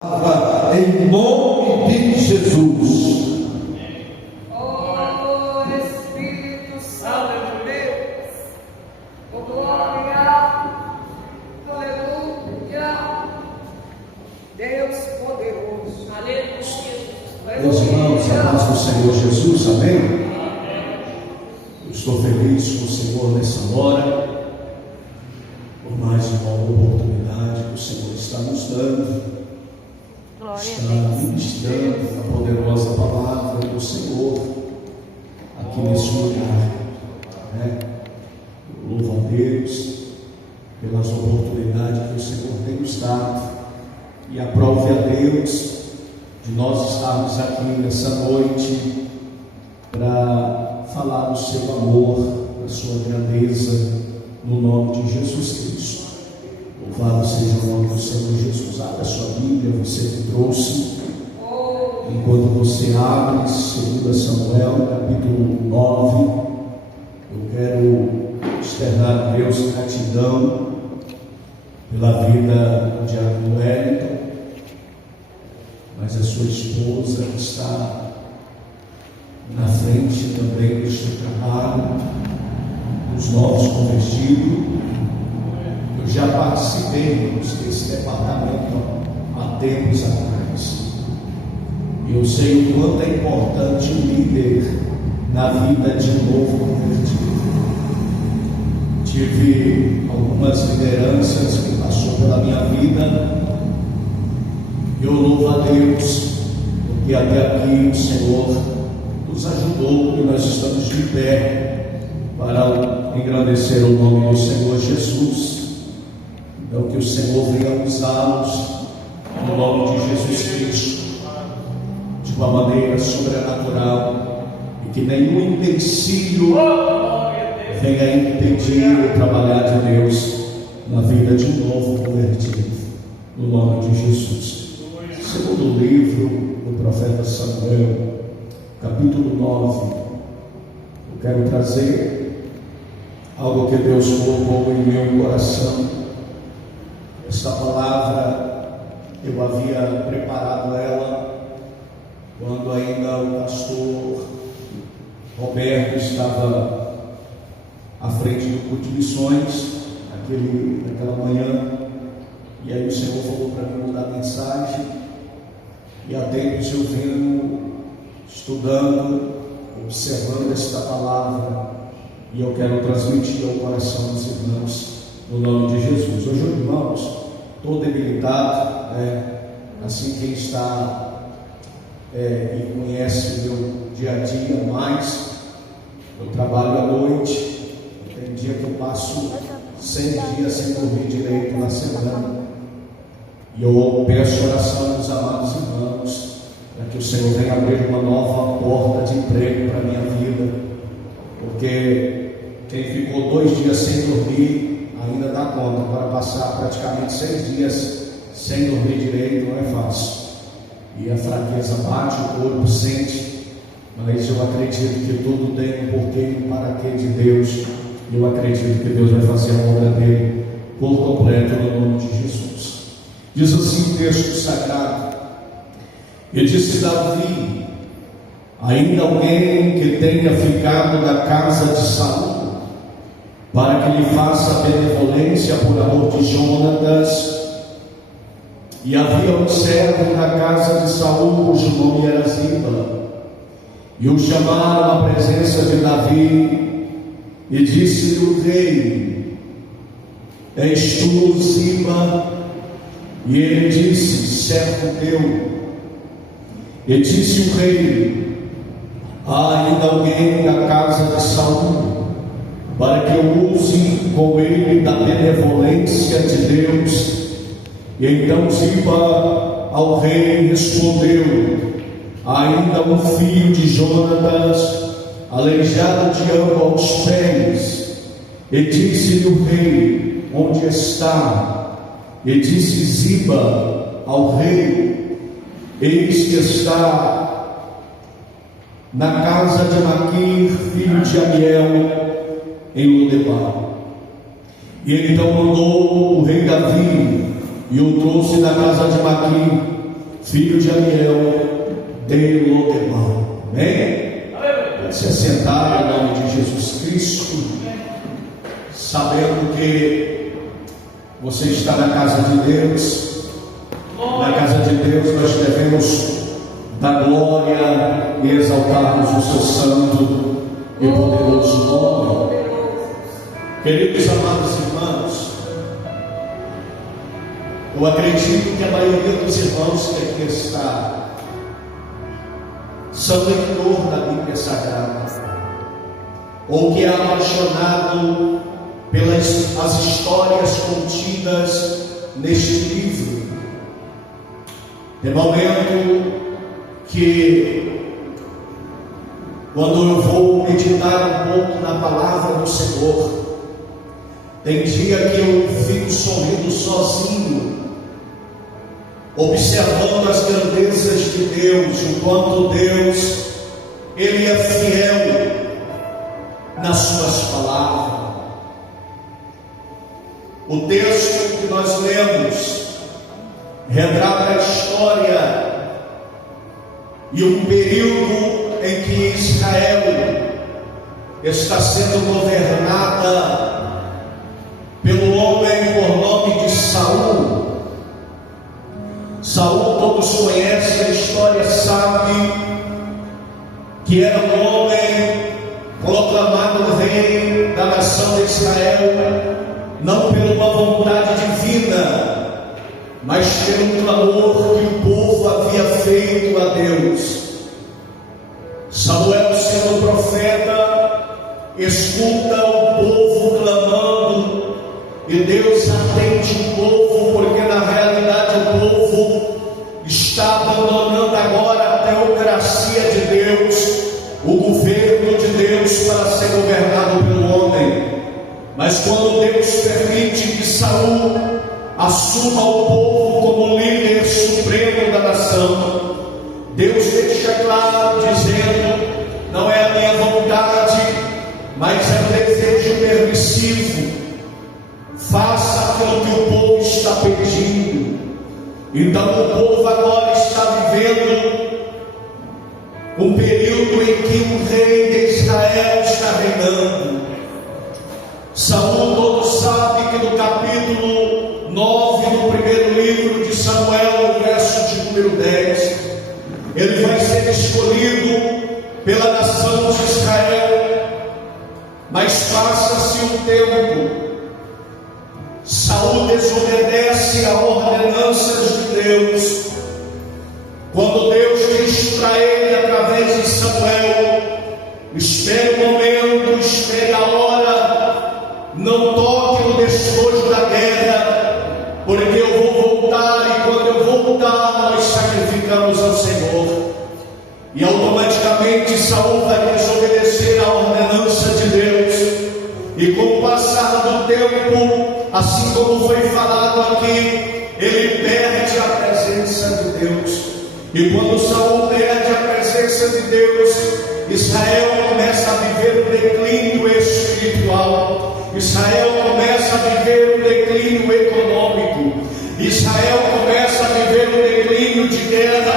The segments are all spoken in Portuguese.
Em nome de Jesus. Oh Espírito Santo de Deus, oh glória, aleluia, Deus poderoso, aleluia. Meus irmãos, a paz do Senhor Jesus, amém? Eu estou feliz com o Senhor nessa hora, por mais uma oportunidade que o Senhor está nos dando. Está ministrando a poderosa palavra do Senhor aqui nesse lugar, né? Eu louvo a Deus pelas oportunidades que o Senhor tem nos dado e aprove a Deus de nós estarmos aqui nessa noite para falar do seu amor, da sua grandeza, no nome de Jesus Cristo. Louvado seja o nome do Senhor Jesus. Abra a sua Bíblia, você que trouxe. Enquanto você abre 2 Samuel, capítulo 9, eu quero externar a Deus gratidão pela vida de Arthur Wellington, mas a sua esposa que está na frente também deste trabalho, dos novos convertidos. Eu já participei desse departamento há tempos atrás. Eu sei o quanto é importante um líder na vida de um novo convertido. Tive algumas lideranças que passou pela minha vida. Eu louvo a Deus, porque até aqui o Senhor nos ajudou e nós estamos de pé para engrandecer o nome do Senhor Jesus. Então que o Senhor venha usá-los no nome de Jesus Cristo de uma maneira sobrenatural e que nenhum empecilho venha impedir o trabalhar de Deus na vida de um novo convertido, no nome de Jesus. Segundo livro do profeta Samuel, capítulo 9, eu quero trazer algo que Deus colocou em meu coração. Esta palavra eu havia preparado ela quando ainda o pastor Roberto estava à frente do culto de missões, naquela manhã, e aí o Senhor falou para mim mudar a mensagem, e há tempos eu venho estudando, observando esta palavra, e eu quero transmitir ao coração dos irmãos, no nome de Jesus. Hoje, irmãos, estou debilitado, assim quem está e conhece o meu dia a dia mais, eu trabalho à noite, tem dia que eu passo 100 dias sem dormir direito na semana, e eu peço oração dos amados irmãos, para que o Senhor venha abrir uma nova porta de emprego para a minha vida, porque quem ficou 2 dias sem dormir ainda dá conta, para passar praticamente 6 dias sem dormir direito não é fácil, e a fraqueza bate, o corpo sente, mas eu acredito que tudo tem um porquê e um paraquê de Deus. Eu acredito que Deus vai fazer a obra dele por completo no nome de Jesus. Diz assim o texto sagrado: e disse Davi: ainda alguém que tenha ficado da casa de Saul, para que lhe faça benevolência por amor de Jonatas. E havia um servo na casa de Saul, cujo nome era Ziba, e o chamaram à presença de Davi, e disse-lhe o rei: és tu, Ziba? E ele disse: servo teu. E disse o rei: há ainda alguém na casa de Saul, para que eu use com ele da benevolência de Deus. E então Ziba ao rei respondeu: ainda um filho de Jonatas, aleijado de ambos os pés. E disse-lhe o rei: onde está? E disse Ziba ao rei: eis que está na casa de Maquir, filho de Amiel, em Lodebar. E então mandou o rei Davi, e o trouxe da casa de Maquir, filho de Amiel, de Lodebar. Amém? Pode se assentar em nome de Jesus Cristo, sabendo que você está na casa de Deus. Na casa de Deus nós devemos dar glória e exaltarmos o seu santo e poderoso nome. Queridos amados irmãos, eu acredito que a maioria dos irmãos que aqui está são leitor da Bíblia Sagrada, ou que é apaixonado pelas as histórias contidas neste livro. Tem momento que, quando eu vou meditar um pouco na palavra do Senhor, tem dia que eu fico sorrindo sozinho, observando as grandezas de Deus, o quanto Deus, Ele é fiel nas suas palavras. O texto que nós lemos retrata a história e um período em que Israel está sendo governada pelo homem por nome de Saul. Saul, todos conhecem a história, sabe que era um homem proclamado rei da nação de Israel, não por uma vontade divina, mas pelo clamor que o povo havia feito a Deus. Samuel, sendo profeta, escuta o povo clamando, e Deus atende o povo, porque na realidade o povo está abandonando agora a teocracia de Deus, o governo de Deus, para ser governado pelo homem. Mas quando Deus permite que Saul assuma o povo como líder supremo da nação, Deus deixa claro, dizendo: não é a minha vontade, mas é o desejo permissivo. Faça aquilo que o povo está pedindo. Então o povo agora está vivendo um período em que o rei de Israel está reinando. Saul, todos sabem que no capítulo 9 do primeiro livro de Samuel, verso de número 10, ele vai ser escolhido pela nação de Israel. Mas passa-se um tempo, Saul desobedece a ordenanças de Deus. Quando Deus diz para ele através de Samuel: espere o momento, espere a hora, não toque no despojo da guerra, porque eu vou voltar, e quando eu voltar nós sacrificamos ao Senhor. E automaticamente Saul vai desobedecer a ordenança de Deus, e com o passar do tempo, assim como foi falado aqui, ele perde a presença de Deus. E quando Saul perde a presença de Deus, Israel começa a viver um declínio espiritual. Israel começa a viver um declínio econômico. Israel começa a viver um declínio de guerra,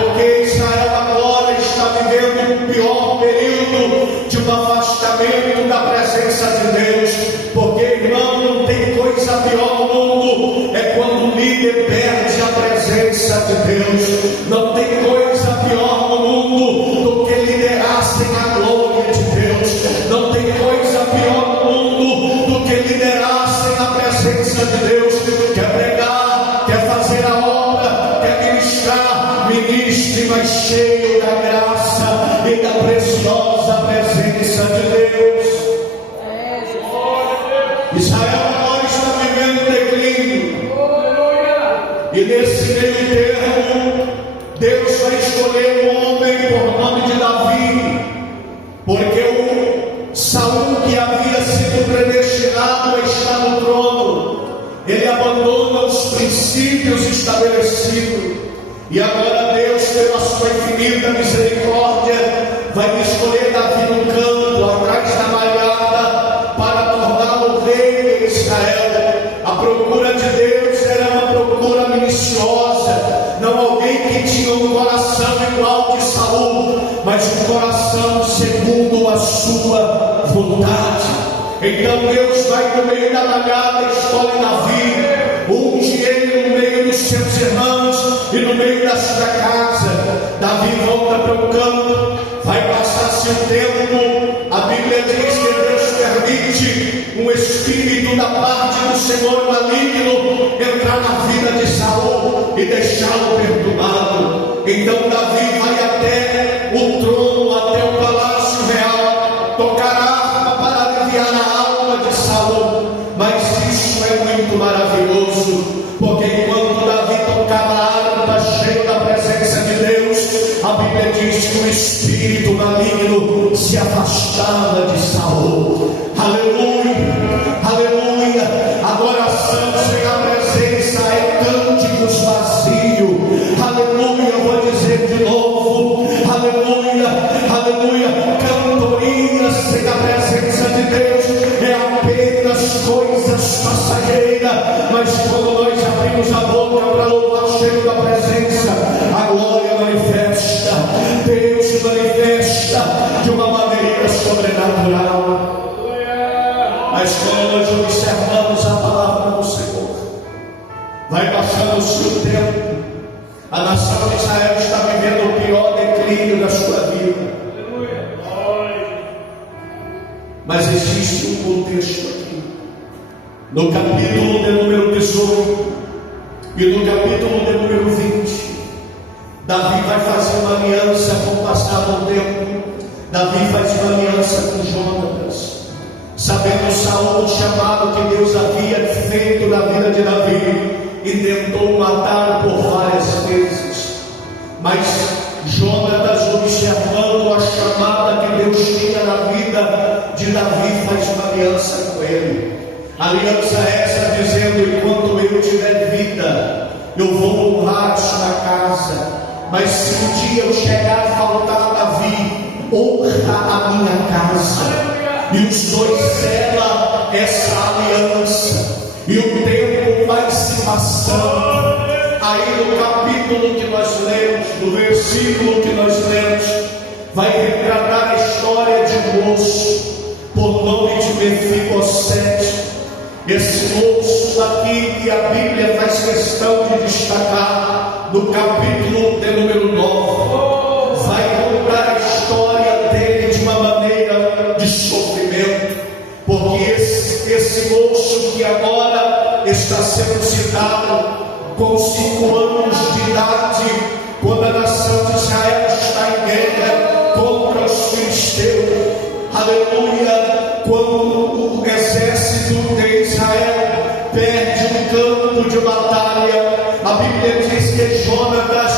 porque Israel agora está vivendo o pior período de um afastamento da presença de Deus. Porque, irmão, não tem coisa pior no mundo, é quando o líder perde a presença de Deus. Não tem coisa pior no mundo do que liderar sem a glória de Deus. Não tem coisa pior no mundo do que liderar sem a presença de Deus. Quer pregar, quer fazer a obra, quer ministrar, ministre, mas cheio da graça e da preciosa presença de Deus. Israel agora está vivendo declínio, e nesse meio termo Deus vai escolher um homem por nome de Davi, porque o Saul, que havia sido predestinado a estar no trono, ele abandona os princípios estabelecidos, e agora Deus, pela sua infinita misericórdia, vai escolher Davi no campo, atrás da malhada, para torná-lo rei de Israel. A procura de Deus era uma procura minuciosa, não alguém que tinha um coração igual de Saul, mas um coração segundo a sua vontade. Então Deus vai no meio da malhada, escolhe Davi, unge ele no meio dos seus irmãos e no meio da sua casa. Davi volta para o campo, vai passar seu tempo. A Bíblia diz que Deus permite um espírito da parte do Senhor maligno entrar na vida de Saul e deixá-lo perturbado. Então Davi vai até o trono, até o palácio real, tocar a harpa para aliviar a alma de Saul. Mas isso é muito maravilhoso, porque enquanto Davi tocava a harpa cheio da presença de Deus, a Bíblia diz que o espírito maligno se afastava de Saul. Aleluia, aleluia. Adoração sem a presença é cânticos vazio. Aleluia, eu vou dizer de novo. Aleluia, aleluia. Cantoria sem a presença de Deus é apenas coisas passageiras. Mas quando nós abrimos a boca para louvar cheio da presença, a glória manifesta. Deus se manifesta de uma maneira sobrenatural. Mas quando nós observamos a palavra do Senhor, vai passando o seu tempo, a nação de Israel está vivendo o pior declínio da sua vida. Mas existe um contexto aqui, no capítulo de número 18 e no capítulo de número 20, Davi vai fazer uma aliança com o passar do tempo. Davi faz uma aliança com Jonatas, sabendo Saul o chamado que Deus havia feito na vida de Davi, e tentou matar por várias vezes. Mas Jonatas, observando a chamada que Deus tinha na vida de Davi, faz uma aliança com ele. Aliança essa dizendo: enquanto eu tiver vida, eu vou honrar a sua casa. Mas se um dia eu chegar a faltar Davi, honra a minha casa. E os dois selam essa aliança. E o tempo vai se passando. Aí no capítulo que nós lemos, no versículo que nós lemos, vai retratar a história de um moço por nome de Mefibosete. Esse moço aqui que a Bíblia faz questão de destacar, no capítulo de número 9, vai contar a história dele de uma maneira de sofrimento, porque esse moço que agora está sendo citado, com 5 anos de idade, quando a nação de Israel está em guerra contra os filisteus, aleluia, quando o exército de Israel perde um campo de batalha, a Bíblia diz que Jonatas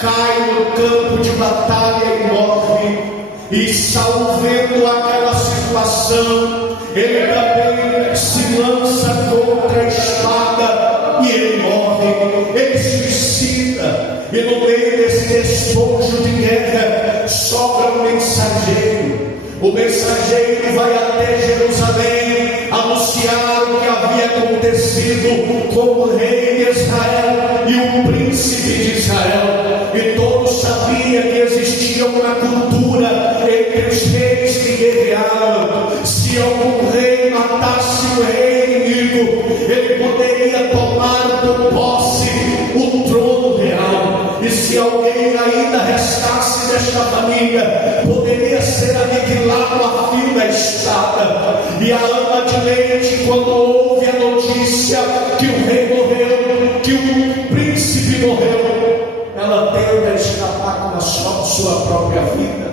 cai no campo de batalha e morre. E Saul, vendo aquela situação, ele também se lança contra a espada e ele morre, ele suicida. E no meio desse despojo de guerra sobra um mensageiro. O mensageiro vai até Jerusalém anunciar o que havia acontecido com o rei de Israel e o príncipe de Israel. E todos sabiam que existia uma cultura entre os reis que guerreavam. Se algum rei matasse o rei inimigo, ele poderia tomar por posse o trono real. E se alguém ainda restasse desta família, poderia ser aniquilado a fio da espada. E a ama de leite, quando ouve a notícia que o rei morreu, que o príncipe morreu, ela tenta escapar com a sua própria vida.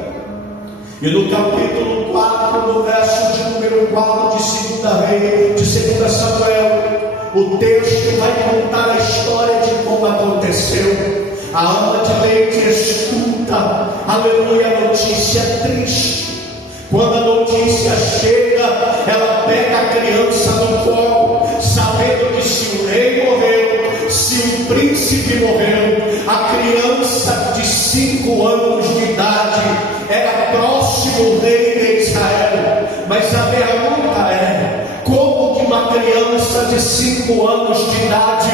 E no capítulo 4, no verso de número 4 de 2 Samuel, o texto vai contar a história de como aconteceu. A ama de leite escuta, aleluia, a notícia triste. Quando a notícia chega, ela pega a criança no colo, sabendo que se o rei morreu, se o príncipe morreu, a criança de 5 anos de idade era próximo rei de Israel. Mas a pergunta é: como que uma criança de 5 anos de idade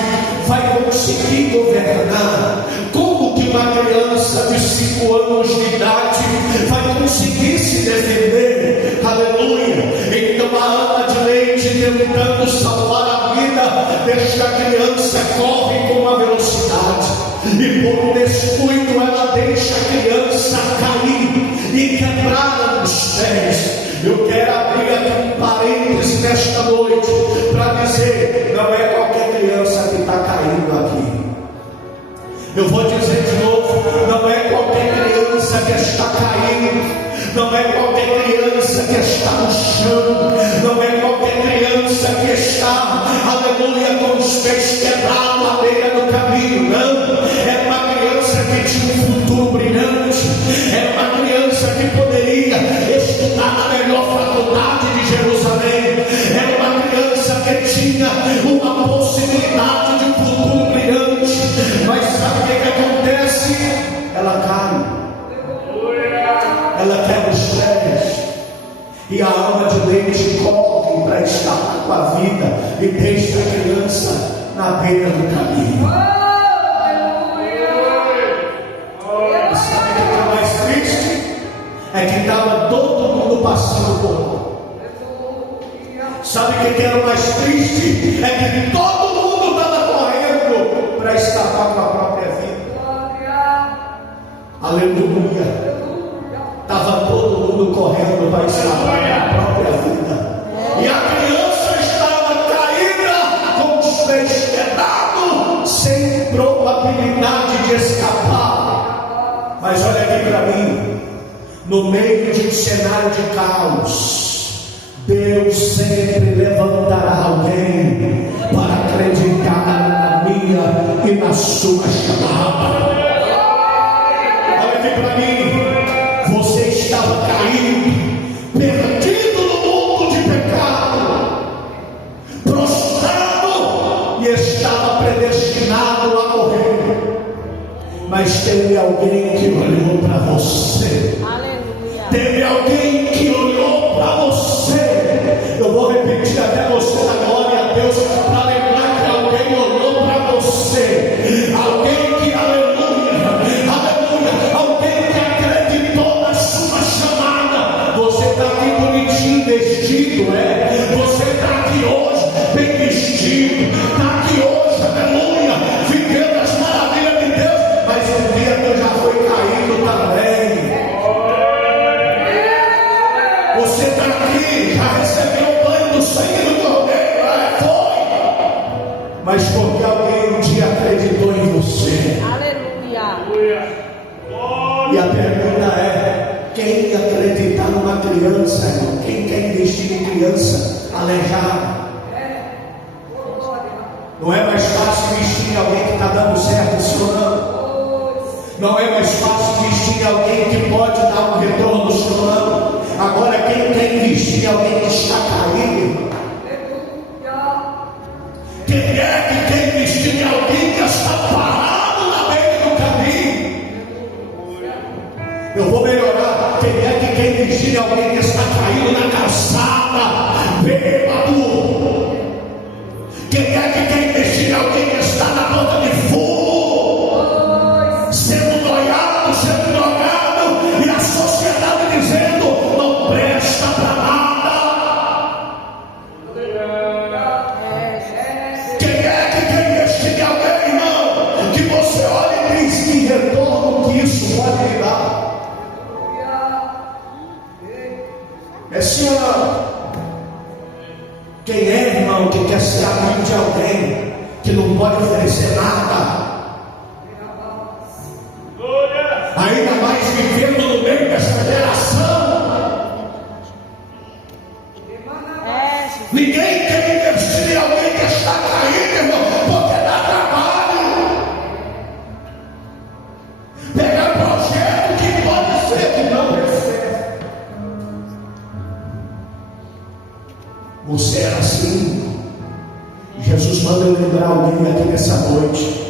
vai conseguir governar? Como 5 anos de idade vai conseguir se defender, aleluia. Então a ama de leite, tentando salvar a vida desta criança, corre com uma velocidade, e por um descuido ela deixa a criança cair e quebrar os pés. Eu quero abrir aqui um parênteses nesta noite para dizer: não é qualquer criança que está caindo aqui. Eu vou dizer de novo: não é qualquer criança que está caindo, não é qualquer criança que está no chão, não é qualquer criança que está, aleluia, com os pés quebrados à beira do caminho. Não, é uma criança que tinha um futuro brilhante, é uma criança que poderia estudar na melhor faculdade de Jerusalém, é uma criança que tinha uma possibilidade de um futuro brilhante. Mas sabe o que acontece? Ela cai, ela quebra os pés, e a ama de leite corre para escapar com a vida e deixa a criança na beira do caminho. E sabe o que é mais triste? É que estava todo mundo passando por lá. Sabe o que era mais triste? É que todo mundo estava correndo para escapar com a própria vida. Aleluia. Estava todo mundo correndo para escapar com a própria vida, e a criança estava caída com os pés quebrados, sem probabilidade de escapar. Mas olha aqui para mim: no meio de um cenário de caos, Deus sempre levantará alguém para acreditar na minha e na sua chamada. Olha aqui para mim: você estava caído, perdido no mundo de pecado, prostrado, e estava predestinado a morrer. Mas teve alguém que olhou para você. Aleluia. Teve alguém que olhou para você. Eu vou repetir até você dar glória a Deus, para lembrar que alguém olhou para você. Alguém que, aleluia, aleluia, alguém que acreditou na sua chamada. Você está aqui bonitinho vestido, você está aqui hoje bem vestido, está aqui hoje, aleluia, vivendo as maravilhas de Deus. Mas um dia tu já foi caído também. Você está aqui, já recebeu o banho do sangue do Cordeiro, foi. Mas porque alguém um dia acreditou em você. Aleluia. E a pergunta é: quem acreditar numa criança, irmão? Quem quer investir em criança aleijada? Não é mais fácil investir em alguém que está dando certo, sim ou não? Não é mais fácil investir em alguém que pode dar um retorno, sim ou não? Agora, quem quer investir em alguém que está caído? Quem é que quer investir em alguém que está parado na beira do caminho? Eu vou melhorar. Quem é que quer investir em alguém que está caído na calçada, bêbado? Quem é que quer investir em alguém que está na boca de fogo, sendo noiado, sendo drogado, e a sociedade dizendo: não presta para nada? Quem é que quer investir em alguém, irmão, que você olha e diz: que retorno que isso pode me dar? É sim ou não? Quem é, irmão, que quer ser amigo de alguém que não pode oferecer nada? Ainda mais vivendo no meio dessa geração. Ninguém quer investir em alguém que está caído, irmão, porque dá trabalho. Pegar projeto que pode ser que não recebe. Você era assim. Jesus manda eu lembrar alguém aqui nessa noite.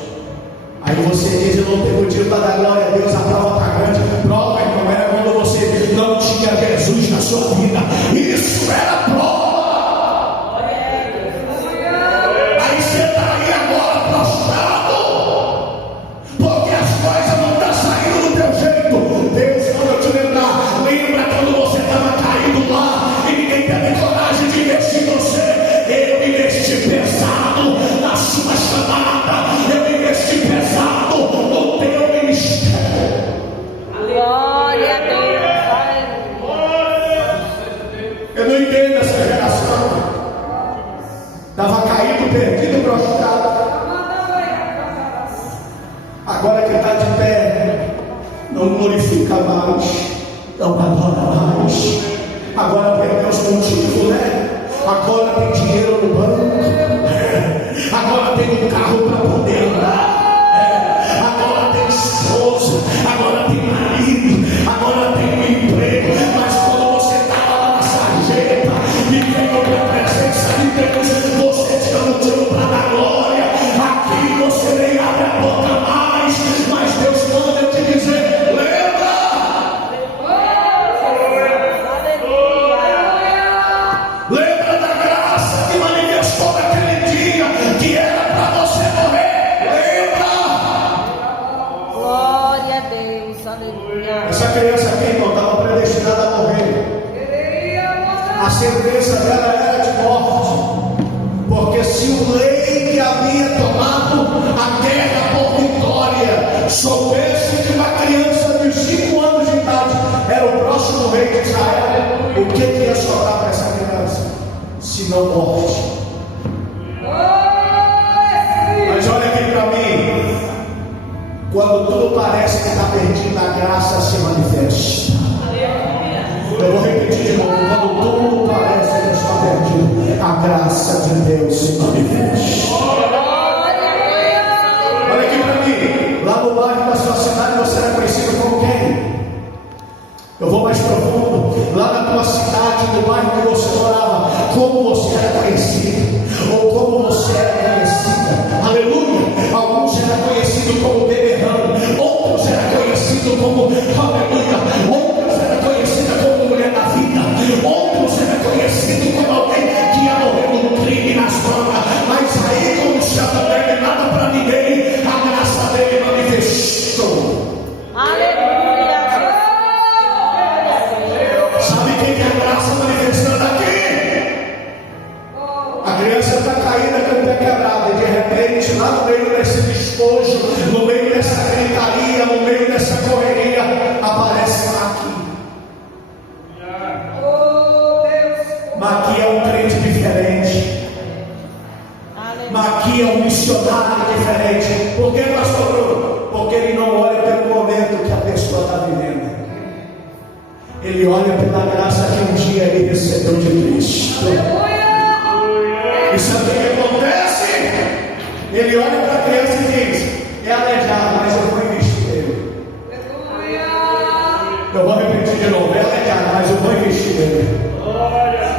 Aí você diz: eu não tenho motivo para dar glória a Deus, a prova está grande. Prova, irmão, era quando você não tinha Jesus na sua vida. Isso era prova. Aí você está aí agora prostrado, porque as coisas não estão saindo do teu jeito. ficar de pé, não glorifica mais, não adora mais. Agora tem Deus contigo, né? Agora tem dinheiro no banco, agora tem um carro para poder andar, agora tem esposa, agora tem marido, agora tem um emprego. Mas quando você estava lá na sarjeta e veio a presença de Deus, você tinha motivo para dar glória. Aqui você nem abre a boca mais, mas Deus manda eu te dizer: lembra? Lembra da graça que manifestou naquele dia, que era para você morrer? Lembra? Glória a Deus, aleluia. Essa criança aqui, irmão, estava predestinada a morrer. A sentença dela era de morte, porque se o rei que havia tomado a guerra por vitória soubesse que uma criança de 5 anos de idade era o próximo rei de Israel, o que ia sobrar para essa criança? Se não morte. Mas olha aqui para mim, quando tudo parece que está perdido, a graça se manifesta. Eu vou repetir de novo: quando tudo parece que está perdido, a graça de Deus se manifesta. Olha aqui para mim, lá no bairro da sua cidade você era conhecido como quem? Eu vou mais profundo. Lá na tua cidade, no bairro que você morava, como você era conhecido, ou como você era conhecida. Aleluia. Alguns eram conhecidos como beberrão, outros eram conhecidos como aleluia, outros eram conhecidos como mulher da vida, outros eram conhecidos como alguém que ia morrer num crime nas drogas. Mas aí, como o céu não deve nada para ninguém, a graça dele manifestou. Aleluia. Sabe quem que é a graça manifestando aqui? A criança está caída com o pé quebrado, e de repente, lá no meio desse despojo, no meio dessa gritaria, no meio dessa correria, aparece Maqui. Maqui é um crente diferente. Maqui é um missionário diferente. Por que, pastor Bruno? Porque ele não olha pelo momento que a pessoa está vivendo. Ele olha pela graça que um dia ele recebeu de Cristo. E sabe o que acontece? Ele olha para a criança e diz: é aleijado, mas eu vou investir nele. Eu vou repetir de novo: é aleijado, mas eu vou investir nele.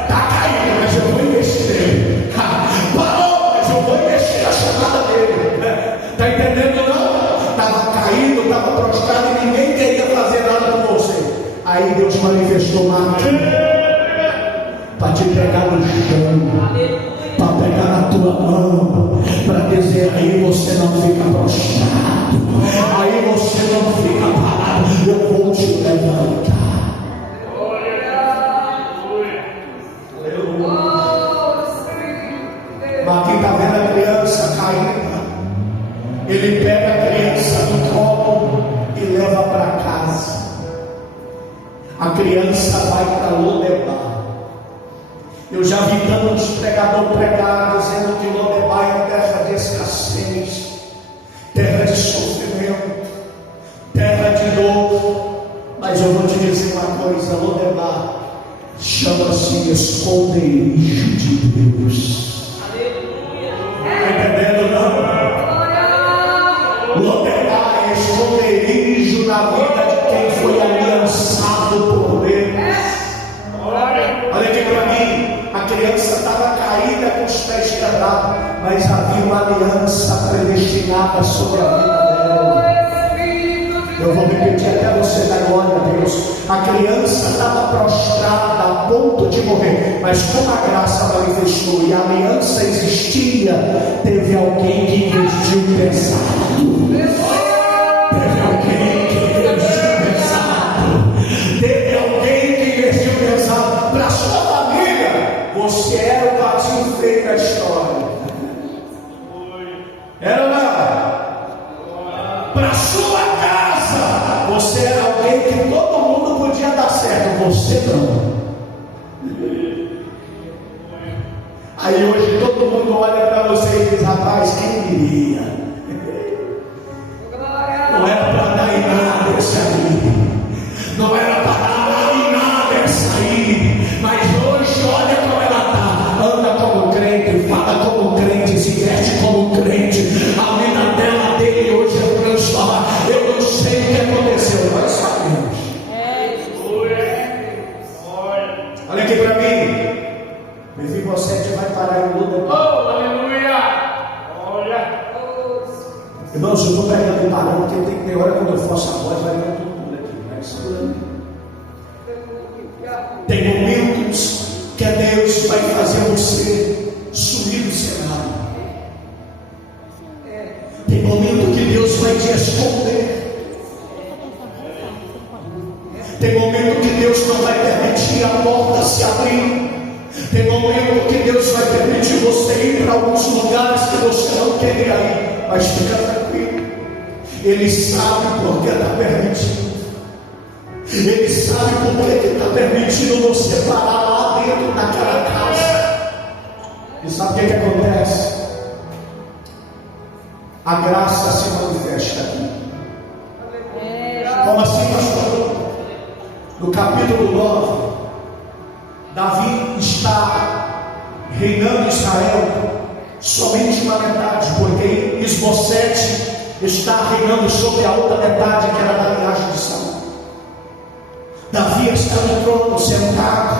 Está caído, mas eu vou investir nele. Parou, mas eu vou investir na chamada dele. Está entendendo não? Estava caído, estava prostrado e ninguém queria fazer nada com você. Aí Deus manifestou Maqui para te pegar no chão, para pegar na tua mão, para dizer: aí você não fica prostrado, aí você não fica parado, eu vou te levantar. Maqui está vendo a criança caída, ele pega a criança no colo e leva para casa. A criança vai para Lodebar. Eu já vi tantos pregadores pregar dizendo que Lodebar é terra de escassez, terra de sofrimento, terra de dor. Mas eu vou te dizer uma coisa: Lodebar chama-se esconderijo de Deus. Está entendendo não? Lodebar é esconderijo na vida de quem foi aliançado por Deus. Olha aqui para mim, a criança estava caída com os pés quebrados, mas havia uma aliança predestinada sobre a vida dela. Eu vou repetir até você dar glória a Deus. A criança estava prostrada a ponto de morrer, mas como a graça manifestou e a aliança existia, teve alguém que investiu pesado. Teve alguém que investiu pesado. Teve alguém que investiu pesado. Para a sua família, você era o patinho feio da história. Era lá. Para a sua casa, você era alguém que todo mundo podia dar certo, você não. Aí hoje todo mundo olha para você e diz: rapaz, quem diria? Não é nossa voz vai dar tudo aqui, vai segurando. Tem momentos que Deus vai fazer você sumir do cenário. Tem momento que Deus vai te esconder. Tem momento que Deus não vai permitir a porta se abrir. Tem momento que Deus vai permitir você ir para alguns lugares que você não queria ir. Mas fica tranquilo, Ele sabe por que está permitindo. Ele sabe por que está permitindo você parar lá dentro daquela casa. E sabe o que acontece? A graça se manifesta aqui. Como assim, pastor? No capítulo 9, Davi está reinando Israel somente uma metade, porque Isbosete está reinando sobre a outra metade, que era da linhagem de Saul. Davi está no trono sentado.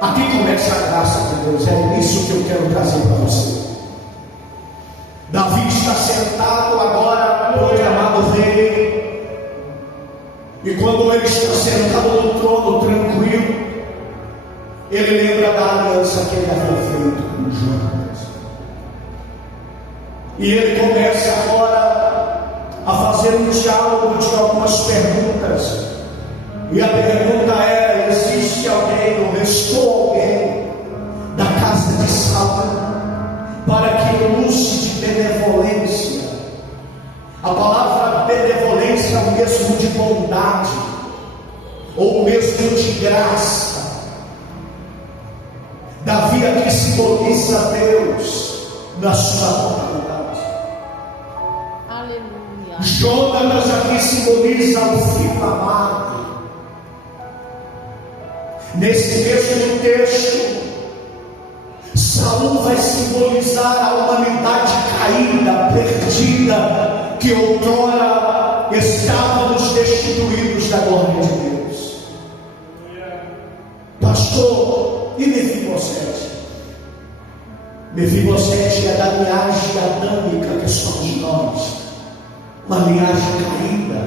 Aqui começa a graça de Deus. É isso que eu quero trazer para você. Davi está sentado agora, proclamado rei. E quando ele está sentado no trono tranquilo, ele lembra da aliança que ele havia feito com Jonas. E ele começa agora a fazer um diálogo de algumas perguntas. E a pergunta era: existe alguém, ou restou alguém da casa de Saul para que eu use de benevolência? A palavra benevolência é o mesmo de bondade, ou mesmo de graça. Davi aqui simboliza Deus na sua bondade. Aleluia. Jonas aqui simboliza o filho amado. Nesse mesmo texto, Saul vai simbolizar a humanidade caída, perdida, que outrora estávamos destituídos da glória de Deus. Pastor, e Mefibosete? Mefibosete é da linhagem adâmica que somos nós, uma linhagem caída,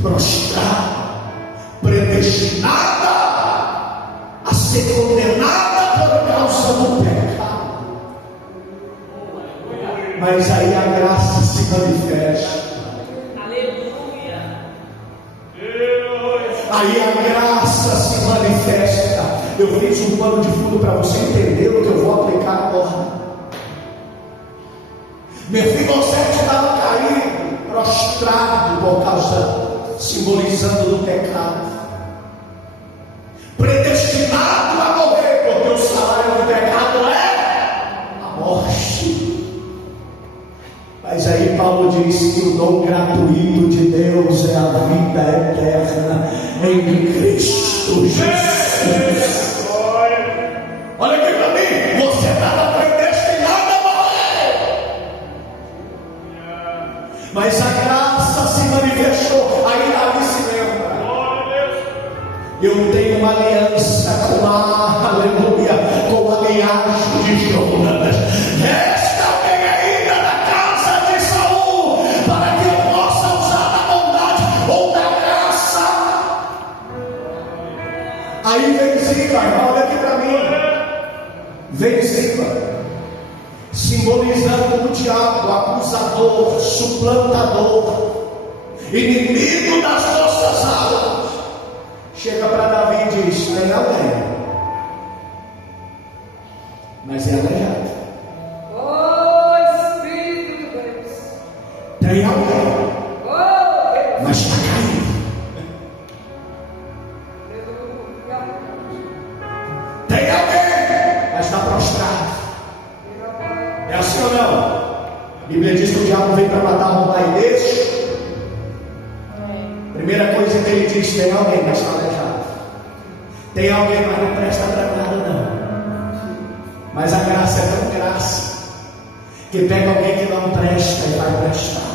prostrada, predestinada a ser condenada por causa do pecado. Mas aí a graça se manifesta. Aleluia. Aí a graça se manifesta. Eu fiz um pano de fundo para você entender o que eu vou aplicar agora. Mefibosete estava caído, prostrado por causa, simbolizando do pecado, predestinado a morrer, porque o salário do pecado é a morte. Mas aí Paulo diz que o dom gratuito de Deus é a vida eterna em Cristo Jesus. Olha aqui para mim, você estava predestinado a morrer, mas a graça se manifestou. Aí Davi se lembra: eu tenho uma aliança com a linhagem de Jonas. Resta alguém ainda na casa de Saul para que eu possa usar da bondade ou da graça. Aí vem Ziba, olha aqui para mim. Vem Ziba, simbolizando o diabo, acusador, suplantador, inimigo das nossas almas. Chega para Davi e diz: tem alguém, mas é aleijado. Oh Espírito de Deus. Tem alguém, Oh Deus. mas está caído. Tem alguém, mas está prostrado. É assim ou não? A Bíblia diz que o diabo vem para matar, roubar e deixa. Primeira coisa que ele diz: tem alguém, mas está aleijado. Tem alguém, mas não presta para nada não. Mas a graça é tão graça que pega alguém que não presta e vai prestar.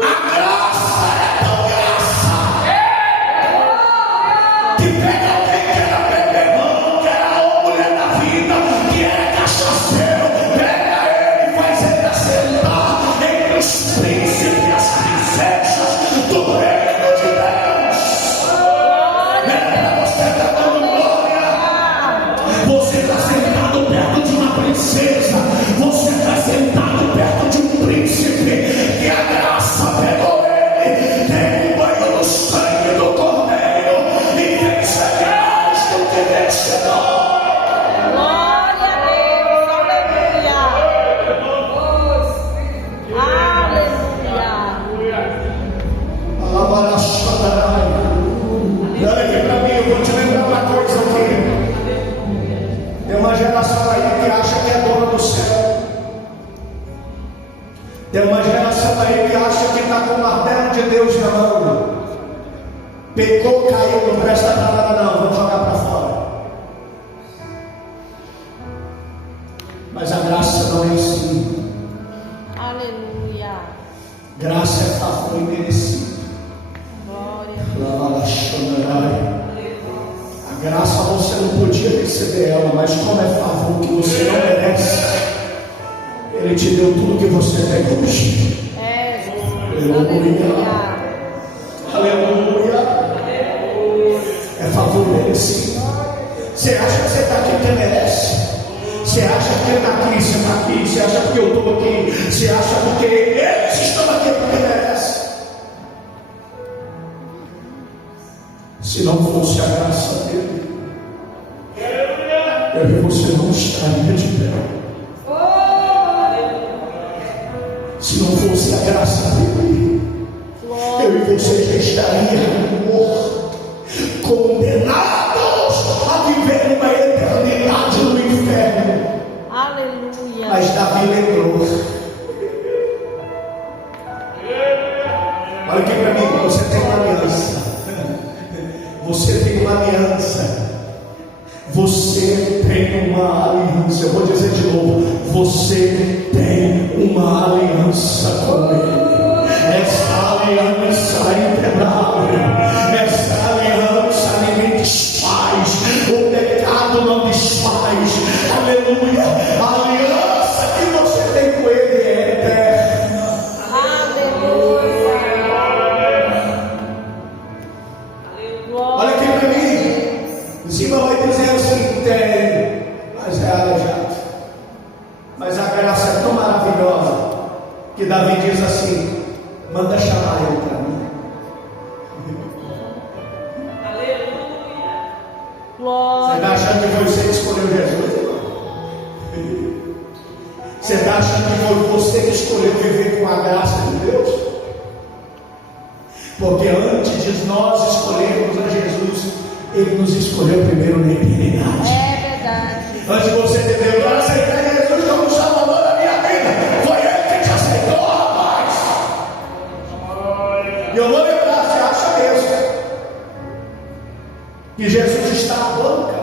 A graça é tão graça que pega alguém que era beberrão, que era a mulher da vida, que era cachaceiro, de Deus na mão. Pecou, caiu, não presta para nada não, vamos jogar para fora. Mas a graça não é assim. Aleluia. Graça é favor imerecido. Glória. A graça você não podia receber ela, mas como é favor que você não merece, Ele te deu tudo que você tem hoje. É, Jesus. Aleluia. É favor merecido. Você acha que você está aqui porque merece? Você acha que ele está aqui, você está aqui? Você acha porque eu estou aqui? Você acha porque eles estão aqui porque merece? Se não fosse a graça dele, eu e você não estaria de pé. Se não fosse a graça dele, eu e você já estaríamos mortos, condenados a viver uma eternidade no inferno. Aleluia. Mas Davi lembrou. Olha aqui para mim, você tem uma aliança. Você tem uma aliança. Você tem uma aliança. Eu vou dizer de novo. Você tem uma aliança com Ele. Essa aliança é inquebrável. Essa aliança ninguém desfaz. O pecado não desfaz. Aleluia. A aliança que você tem com Ele é eterna. Aleluia. Olha aqui para mim. Em cima vai dizer assim: tem, mas é aleijado. Mas a graça é tão maravilhosa que Davi diz assim: manda chamar ele para mim. Aleluia. Você Glória. está achando que foi você que escolheu Jesus, irmão? Você está achando que foi você que escolheu viver com a graça de Deus? Porque antes de nós escolhermos a Jesus, Ele nos escolheu primeiro na eternidade. É verdade. Antes de você ter Deus, para aceitar Jesus como Salvador da minha vida, foi Ele que te aceitou, rapaz. E eu vou lembrar, você acha mesmo que Jesus está à banca,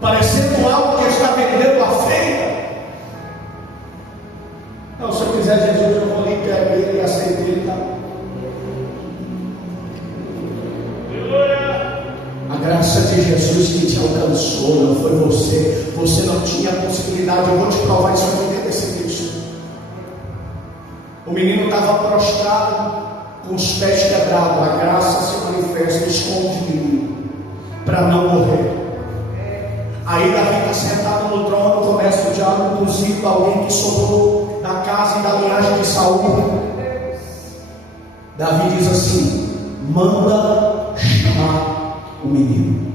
parecendo algo que está vendendo a feira? Não, se eu quiser Jesus, eu vou ali, pego Ele e aceito Ele, tá? A graça de Jesus que te alcançou, não foi você. Você não tinha possibilidade. Eu vou te provar isso aqui desse texto. O menino estava prostrado, com os pés quebrados. A graça se manifesta, esconde o menino, para não morrer. Aí Davi está sentado no trono, começa o diálogo, inclusive alguém que sobrou da casa e da linhagem de Saul. Davi diz assim: manda chamar o menino.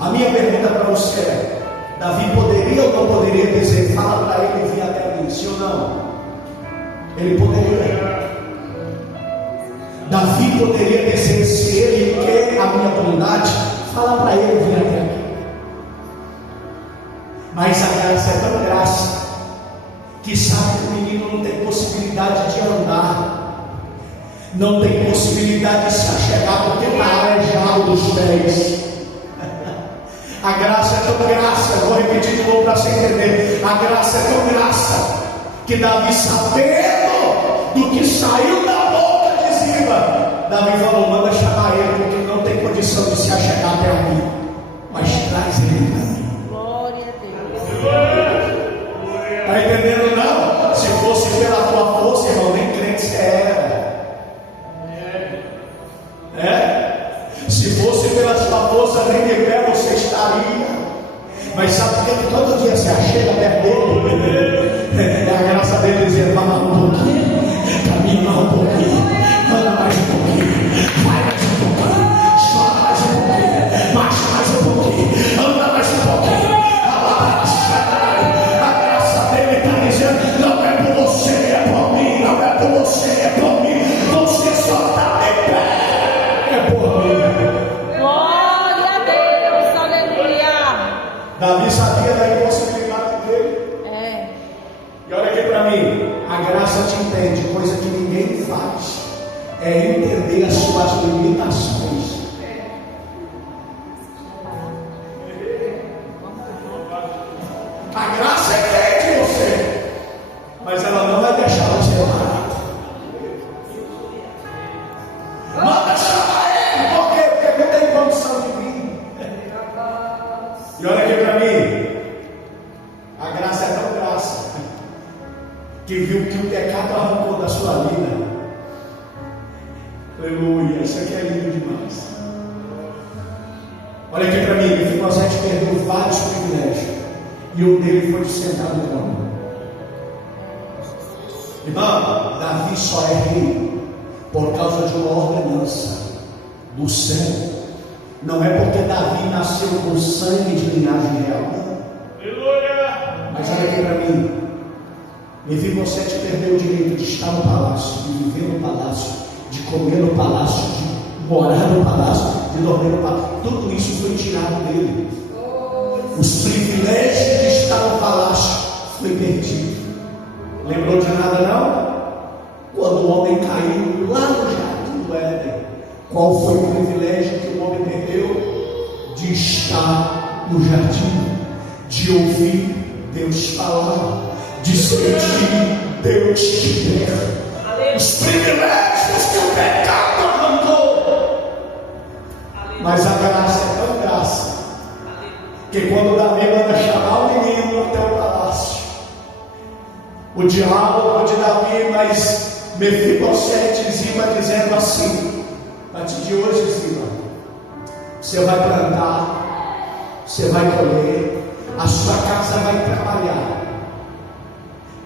A minha pergunta para você é: Davi poderia ou não poderia dizer, fala para ele vir até mim, sim ou não? Ele poderia. Davi poderia dizer, se ele quer a minha bondade, fala para ele vir até mim. Mas a graça é tão graça que sabe que o menino não tem possibilidade de andar, não tem possibilidade de se achegar porque está aleijado dos pés. A graça é tão graça, eu vou repetir de novo para você entender. A graça é tão graça que Davi, sabendo do que saiu da boca de Ziba, Davi falou: manda chamar ele, porque não tem condição de se achegar até mim, mas traz ele para mim. Glória a Deus. Está entendendo não? Se fosse pela tua força, irmão, nem crente você era. Se fosse pela sua força, nem de pé você estaria. Mas sabe por que todo dia se achega perto dele? É a graça dele dizer: vai mais um pouquinho, caminha mais um pouquinho, anda mais um pouquinho, vai mais um pouquinho, chora mais um pouquinho, marcha mais um pouquinho, anda mais um pouquinho. A graça dele está dizendo: não é por você, é por mim, não é por você, é por mim. Você só está de pé, é por mim. Glória a Deus. Aleluia. Davi sabia da impossibilidade dele. É. E olha aqui para mim: a A graça te entende, coisa que ninguém faz, é entender as suas limitações. A graça entende você, mas ela não vai deixar você lá. Manda chamar ele, por quê? Porque não tem condição de vir. E olha aqui para mim, a graça é tão graça, que viu que o pecado arrancou da sua vida. Aleluia, isso aqui é lindo demais. Olha aqui para mim, Mefibosete perdeu vários privilégios, e um deles foi de sentar no trono. Irmão, Davi só é rei por causa de uma ordenança do céu. Não é porque Davi nasceu com sangue de linhagem real, não. Mas olha aqui para mim, Mefibosete perdeu o direito de estar no palácio, de viver no palácio, de comer no palácio, de morar no palácio, de dormir no palácio. Tudo isso foi tirado dele. Os privilégios de estar no palácio foi perdido. Lembrou de nada não? Quando o homem caiu lá no jardim do Éden, qual foi o privilégio que o homem perdeu? De estar no jardim, de ouvir Deus falar, de sentir Deus de perto. Os privilégios que o pecado arrancou. Mas a graça é tão graça, que quando Davi manda chamar o menino até o palácio, o diálogo de Davi, mas Mefibosete, Ziba dizendo assim: a partir de hoje, Ziba, você vai plantar, você vai colher, a sua casa vai trabalhar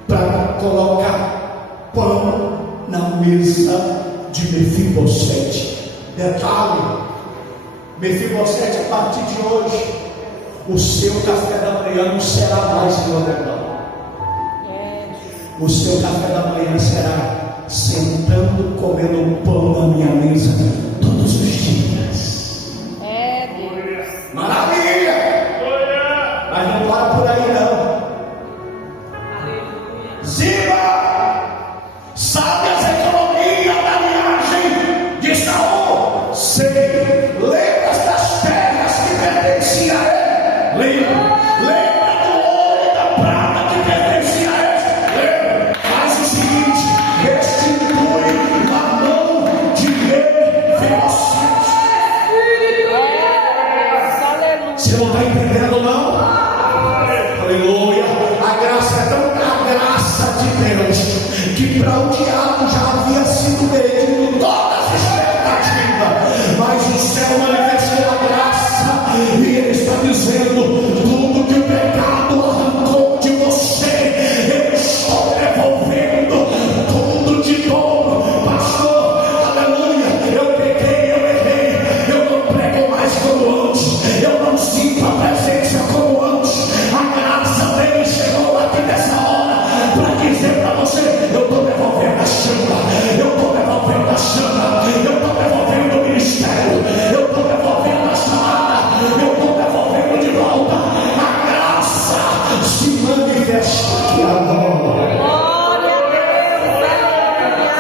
para colocar pão na mesa de Mefibosete. Detalhe: Mefibosete, a partir de hoje, o seu café da manhã não será mais em Lodebar. O seu café da manhã será sentando, comendo um pão na minha mesa todos os dias. Maravilha! Mas não para por aí não. Ziba, sabe as economias da linhagem de Saul? Sei. Lembra das terras que pertenciam a ele? Lembra do ouro e da prata que pertencia a ele? Lembra? Faz o seguinte: restitui na mão de Mefibosete. Você não está entendendo não? Aleluia. A graça é tão a graça de Deus, que para o diabo já havia sido perdido todas as expectativas, mas o céu manifestou a graça, e ele está dizendo: tudo que o pecado arrancou de você, eu estou devolvendo tudo de bom. Pastor, aleluia, eu pequei, eu errei, eu não prego mais como antes, eu não sinto a presença como antes. A graça dele chegou aqui nessa hora para dizer para você: eu estou devolvendo a chama, eu estou devolvendo a chama, eu estou devolvendo o ministério, eu estou devolvendo a chamada, eu estou devolvendo de volta. A graça se manifesta aqui agora.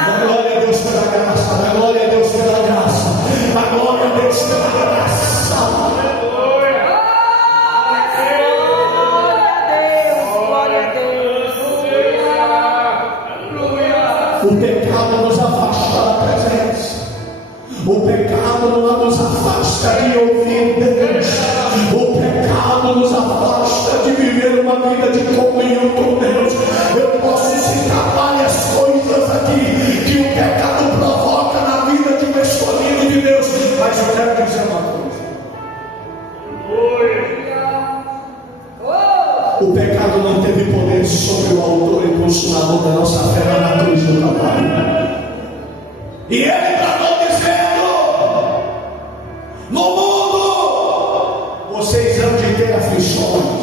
Dá glória a Deus pela graça, dá glória a Deus pela graça, dá glória a Deus pela graça. O pecado nos afasta da presença. O pecado não nos afasta de ouvir Deus. O pecado nos afasta de viver uma vida de comunhão com Deus. Eu posso citar várias coisas aqui que o pecado provoca na vida de um escolhido de Deus, mas eu quero dizer uma coisa: o pecado não teve poder sobre o autor e consumador da nossa fé lá na cruz do Calvário. E ele bradou dizendo: no mundo vocês hão de ter aflições.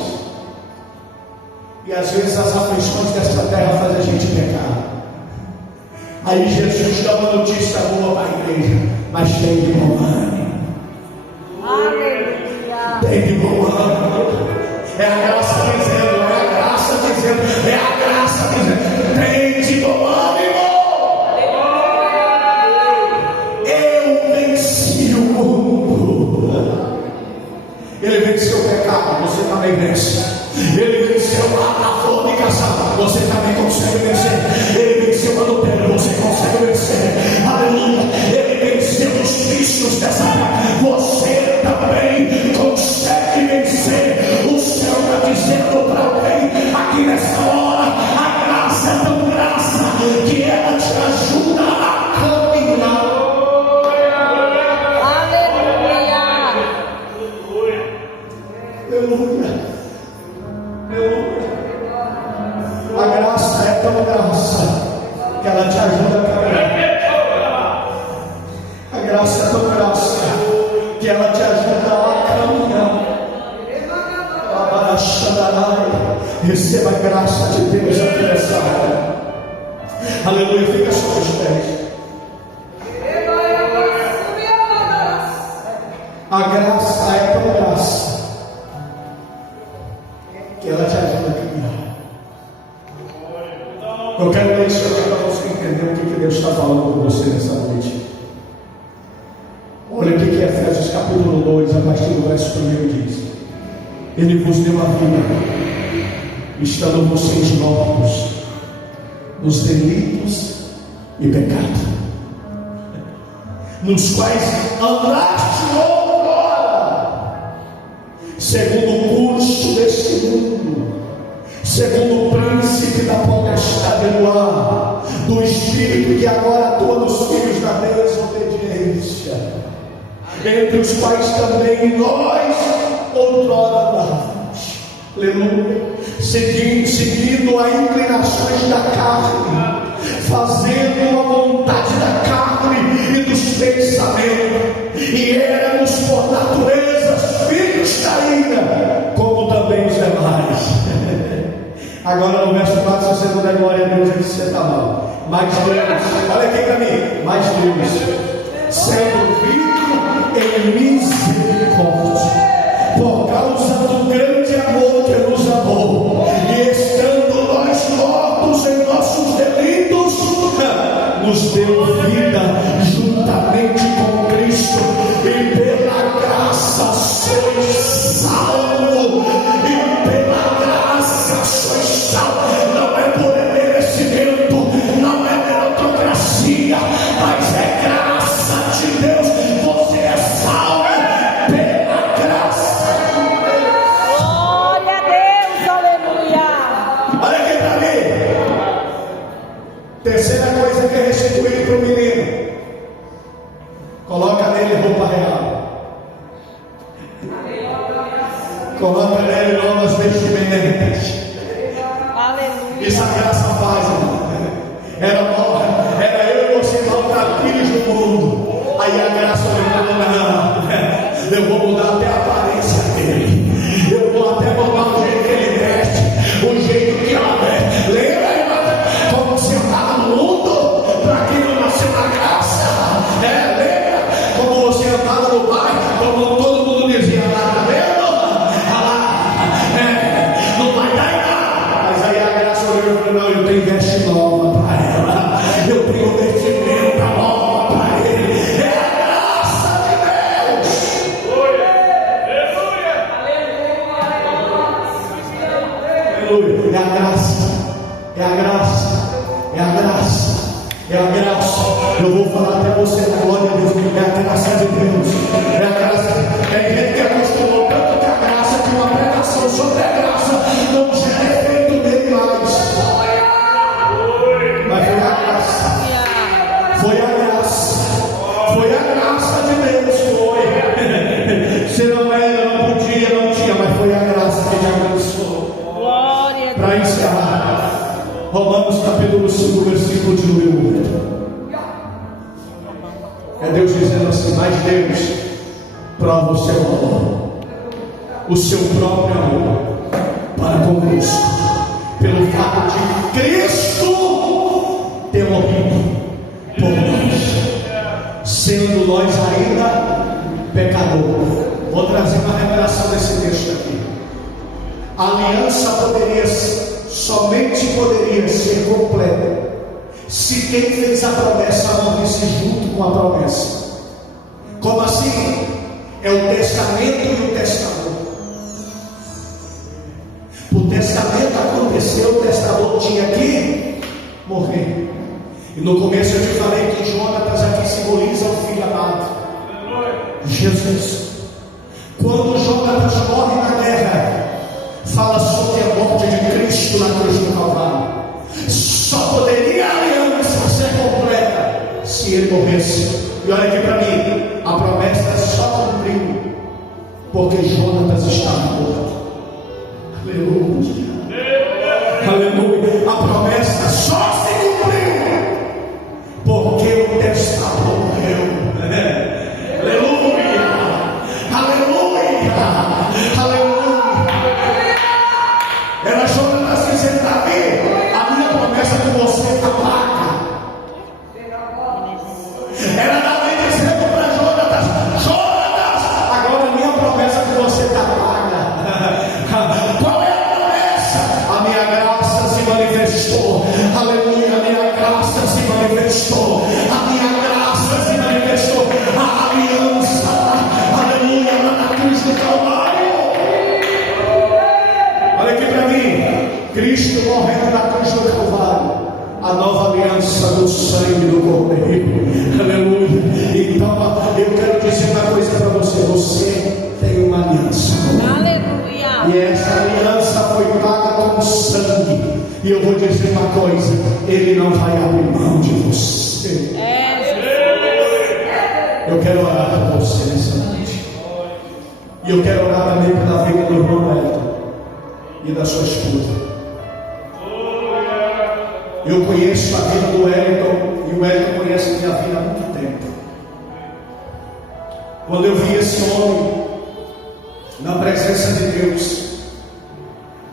E às vezes as aflições desta terra fazem a gente pecar. Aí Jesus dá uma notícia boa para a igreja: mas tem de bom ânimo. Aleluia. Tem de bom ânimo. É a graça dizendo, é a graça dizendo, é a graça dizendo: tem de bom a fornicação, você também consegue vencer. Ele venceu o adultério, você consegue vencer. Aleluia. Ele venceu os vícios dessa terra, você também consegue vencer. O céu está dizendo para alguém aqui nessa hora: a graça é tão graça que ela te ajuda a caminhar. Aleluia. Aleluia. A graça é tão graça que ela te ajuda a caminhar. A graça é tão graça que ela te ajuda a caminhar. Receba a graça de Deus aqui nessa hora. Aleluia. Fica sobre os pés. A graça é tão graça que ela te ajuda a caminhar. Eu quero ler isso aqui para você entender o que Deus está falando com você nessa noite. Olha o que Efésios capítulo 2, a partir do verso 1 diz: Ele vos deu a vida, estando vocês mortos nos delitos e pecado, nos quais andaste outrora, segundo o curso deste mundo, segundo o príncipe da potestade do ar, do espírito que agora atua nos filhos da desobediência, entre os quais também nós outrora andávamos. Aleluia. Seguindo as inclinações da carne, fazendo a vontade da carne e dos pensamentos, e éramos por natureza filhos da ira, como também os demais. Agora no verso 4, se você não der glória a Deus, você está mal. Mas Deus, olha aqui para mim, mas Deus, sendo rico em misericórdia, por causa do grande amor que nos amou, e estando nós mortos em nossos delitos, nos deu vida juntamente com Cristo, e pela graça sois salvos, e pela graça sois salvos. Não é por merecimento, não é meritocracia, mas é graça de Deus. Você é salvo pela graça de Deus. Glória a Deus. Aleluia. Olha aqui para mim. Terceira coisa que é restituir para o menino: coloca nele roupa real, coloca nele novas vestimentas. Aleluia. Isso a graça faz, irmão. Era eu e você maltrapilhos do mundo. Aí a graça falou: não, eu vou mudar até a aparência dele, eu vou até mudar o jeito que ele veste, o jeito que ela veste. Lembra, irmão, como você estava no mundo, para quem não nasceu na graça? Lembra como você andava no bairro, como todo mundo dizia: lá, tá vendo? Não vai dar em nada. Mas aí a graça olhou e falou: não, eu tenho veste nova para ela, eu tenho vestimenta nova para ele. É a graça de Deus. Aleluia. É a graça, é a graça, é a graça, é a graça. Eu vou falar até você na glória de Deus. É a graça de Deus, é a graça. Tem gente que acostumou tanto que a graça, que uma pregação sobre a graça não gera efeito nele mais. Mas foi a graça, foi a graça, foi a graça de Deus. Foi. Você não era, não podia, não tinha, mas foi a graça que te abençoou. Glória a Para Deus. encerrar, Romanos capítulo 5, versículo de número 8. É Deus dizendo assim: mas Deus prova o seu amor, o seu próprio amor para conosco, pelo fato de Cristo ter morrido por nós, sendo nós ainda pecadores. Vou trazer uma revelação desse texto aqui. A aliança somente poderia ser completa se quem fez a promessa morresse junto com a promessa. Como assim? É o testamento e o testador. O testamento aconteceu, o testador tinha que morrer. E no começo eu te falei que Jonatas aqui simboliza o filho amado, Jesus. Quando Jonatas morre na guerra, fala sobre a morte de Cristo na cruz do Calvário. Só poderia a aliança ser completa se ele morresse. E olha aqui para mim, a promessa só cumpriu porque Jonatas estava morto. Aleluia. Aleluia. A promessa só se cumpriu porque o testador morreu. Aleluia. Aleluia. Aleluia. Era Jonatas dizendo: Davi, a minha promessa com você está paga. Era Davi dizendo para Jonatas: Jonatas, agora a minha promessa com você está paga. Qual é a promessa? A minha graça se manifestou. Aleluia, a minha graça se manifestou. A minha graça se manifestou. A aliança, aleluia, lá na cruz do Calvário. Olha aqui para mim, Cristo morrendo na cruz do Calvário, a nova aliança do sangue do Cordeiro. Aleluia. Então eu quero dizer uma coisa para você: você tem uma aliança. Aleluia. E essa aliança foi paga com sangue. E eu vou dizer uma coisa: Ele não vai abrir mão de você. Eu quero orar por você nessa noite. E eu quero orar também pela vida do irmão Elton e da sua esposa. Eu conheço a vida do Elton, e o Elton conhece a minha vida há muito tempo. Quando eu vi esse homem na presença de Deus,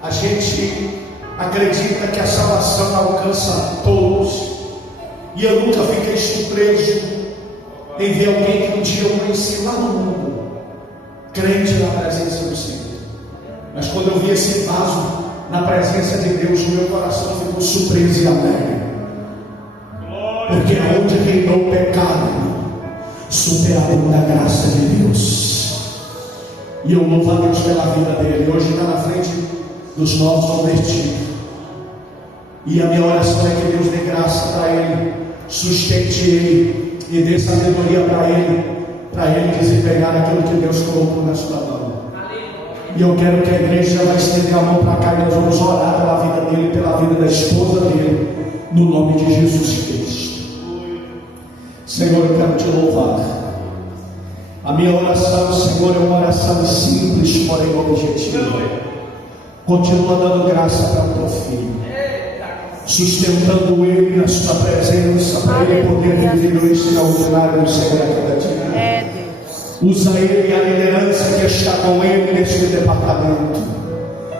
a gente acredita que a salvação alcança todos, e eu nunca fiquei surpreso em ver alguém que um dia eu conheci lá no mundo, crente na presença do Senhor. Mas quando eu vi esse vaso na presença de Deus, o meu coração ficou surpreso e alegre, porque aonde reinou o pecado, superado da graça de Deus. E eu louvo a Deus pela vida dele. Hoje está na frente dos novos convertidos. E a minha oração é que Deus dê graça para ele, sustente ele e dê sabedoria para ele desempenhar aquilo que Deus colocou na sua mão. E eu quero que a igreja vai estender a mão para cá e nós vamos orar pela vida dele, pela vida da esposa dele, no nome de Jesus Cristo. Senhor, eu quero te louvar. A minha oração, Senhor, é uma oração simples, porém objetiva. Continua dando graça para o teu filho, sustentando ele na sua presença, para ele poder viver o extraordinário no secreto da dia. Usa ele e a liderança que está com ele neste departamento.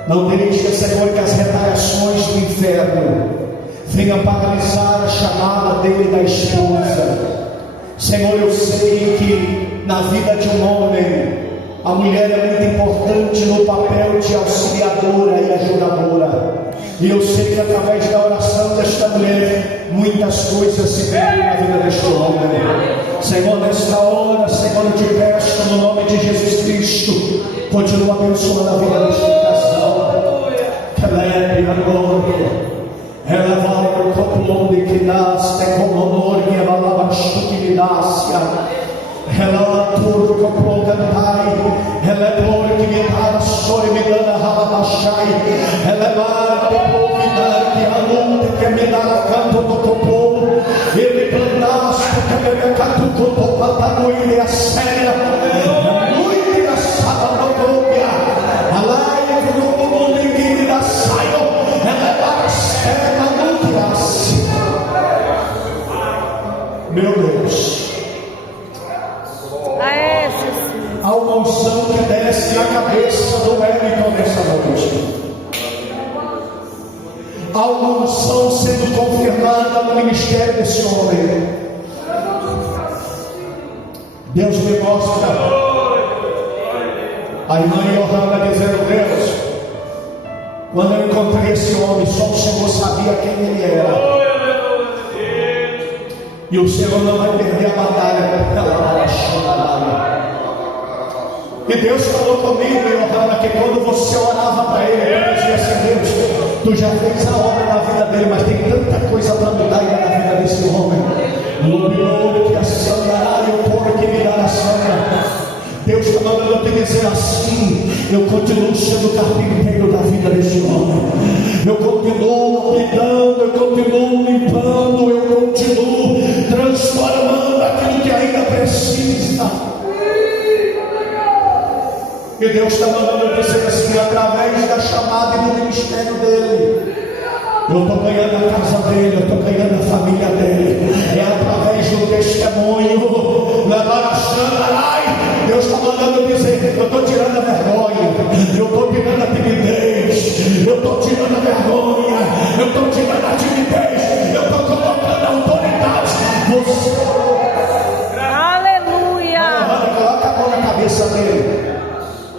Não deixe, Senhor, que as retaliações do inferno venham paralisar a chamada dele e da esposa. Senhor, eu sei que na vida de um homem, a mulher é muito importante no papel de auxiliadora e ajudadora. E eu sei que através da oração desta mulher, muitas coisas se cumprem na vida deste homem. Senhor, nesta hora, Senhor, eu te peço no nome de Jesus Cristo, continua abençoando a vida deste casal. Kelebe agora. Ela vai no coplão de que nasce, como honor e ela lava que me nasce. Ela turca progantai, ela é glória que me dá, sore me dá rabachai, ela é mar de providade, a luta que me dá canto do topo, ele plantaste que me canto do topo, a noite é séria, a noite é sábado na glória, a live no mundo que me dá saio, ela é para séria, a noite é assim. Meu Deus. Há uma unção que desce a cabeça do Wellington nessa noite. Há uma unção sendo confirmada no ministério desse homem. Deus me mostra a irmã Johanna dizendo: Deus, quando eu encontrei esse homem, só o Senhor sabia quem ele era. E o Senhor não vai perder a batalha porque ela vai chorar. E Deus falou comigo, Johanna, que quando você orava para ele, ele dizia assim: Deus, Tu já fez a obra na vida dele, mas tem tanta coisa para mudar ainda na vida desse homem. Lobo que a sandará e o povo que me dá a sandará. Deus está mandando eu te dizer assim: eu continuo sendo carpinteiro da vida desse homem. Eu continuo cuidando, eu continuo limpando, eu continuo transformando aquilo que ainda precisa. E Deus está mandando eu dizer assim, através da chamada e do ministério dele. Eu estou ganhando a casa dele, eu estou ganhando a família dele. É através do testemunho. Deus está mandando eu dizer, eu estou tirando a vergonha, eu estou tirando a timidez, eu estou tirando a vergonha, eu estou tirando a timidez, eu estou colocando a autoridade. Você, Aleluia. coloca a mão na cabeça dele.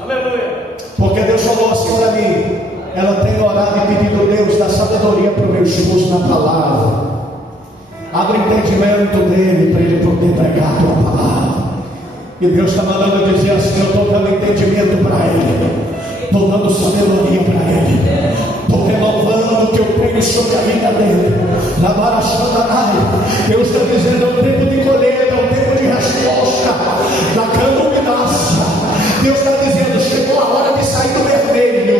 Aleluia. Porque Deus falou assim para mim: ela tem orado e pedido a Deus da sabedoria para o meu esposo na palavra. Abre o entendimento dele para ele poder pregar a tua palavra. E Deus está mandando eu dizer assim: eu estou dando entendimento para ele, estou dando sabedoria para ele, estou renovando o que eu tenho sobre a vida dele. Na Maraxandanai, Deus está dizendo: é um tempo de colheita, é um tempo de resposta da canubinácia. Deus está dizendo: chegou a hora de sair do vermelho.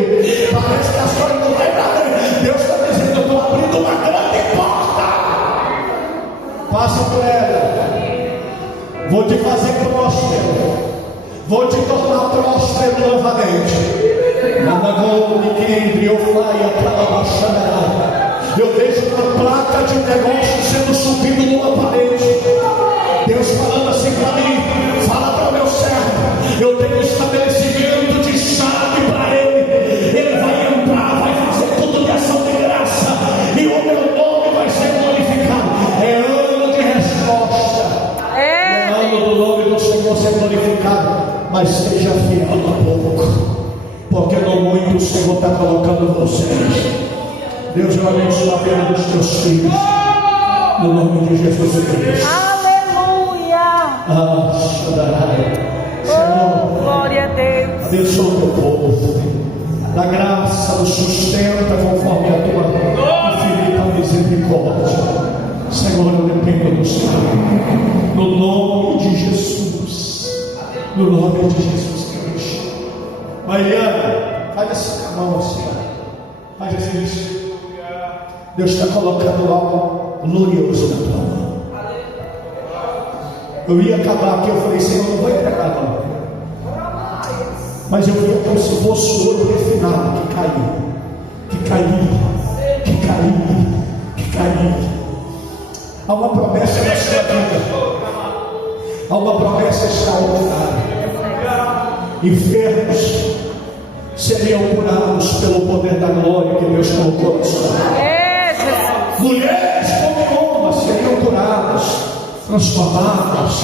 Parece que a história não vai dar. Deus está dizendo: eu estou abrindo uma grande porta. Passa por ela. Vou te fazer próspero. Vou te tornar próspero novamente. Eu vejo uma placa de negócio sendo subido numa parede. Deus falando assim para mim: fala para o meu servo, eu tenho estabelecimento de chave para ele. Ele vai entrar, vai fazer tudo de ação de graça, e o meu nome vai ser glorificado. É ano de resposta. É ano do nome do Senhor ser glorificado. Mas seja fiel no pouco, porque no muito o Senhor está colocando vocês. Deus vai abençoar a vida dos teus filhos, no nome de Jesus Cristo. Aleluia. Senhor, glória a Deus. abençoa o teu povo, da graça, do sustenta conforme a tua infinita misericórdia. Senhor, eu dependo do Senhor, no nome de Jesus, no nome de Jesus Cristo. Mariana, faz assim com a mão assim, faz assim. Deus está colocando algo glorioso na tua mão. Eu ia acabar aqui, eu falei: Senhor, não vou entregar não. Mas eu via como se fosse ouro refinado que caiu. Há uma promessa na sua vida. Há uma promessa extraordinária. Enfermos seriam curados pelo poder da glória que Deus colocou na sua vida. Mulheres como homens seriam curadas, transformadas.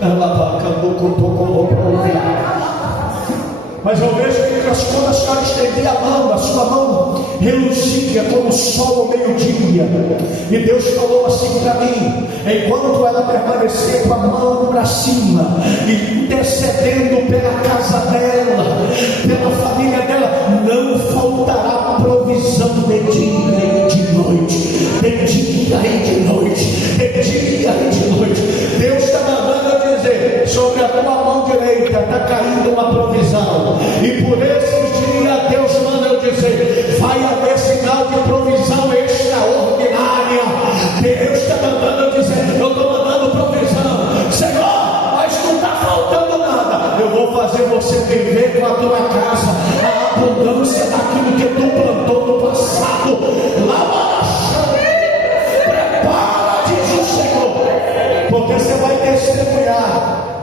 Ela acabou com o mas eu vejo que quando a senhora estendia a mão, a sua mão reluzia como o sol ao meio-dia. E Deus falou assim para mim: enquanto ela permanecer com a mão para cima, intercedendo pela casa dela, pela família dela, não faltará provisão de dia e de noite, de dia e de noite, de dia e de noite. Deus está mandando eu dizer: sobre a tua mão direita está caindo uma provisão. E por esses dias Deus manda eu dizer: vai haver sinal de provisão extraordinária. Deus está mandando eu dizer: eu estou mandando provisão. Senhor, mas não está faltando nada. Eu vou fazer você viver com a tua casa a abundância daquilo que tu plantou no passado. Prepara, diz o Senhor, porque você vai testemunhar.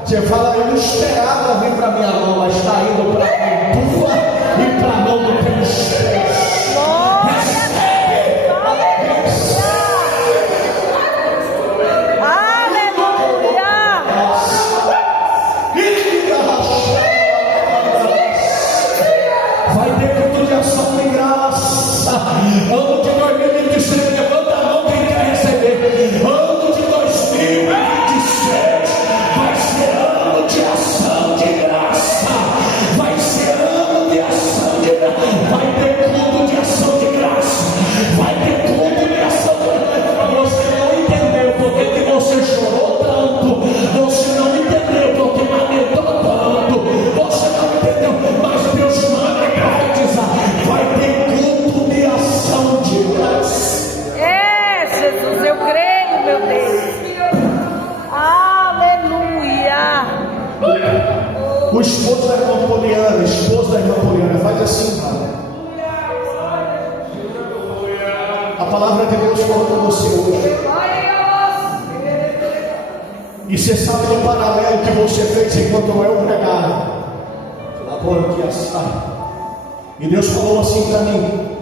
Você fala: eu não esperava vir para minha mão, mas está indo para a tua e para a mão do teu Espírito. Vai ter culto de ação de graça. Ano de 2026, levanta a mão quem quer receber. Ano de 2027 vai ser ano de ação. palavra de Deus falou com você hoje. E você sabe do paralelo que você fez enquanto eu pregava. E Deus falou assim para mim: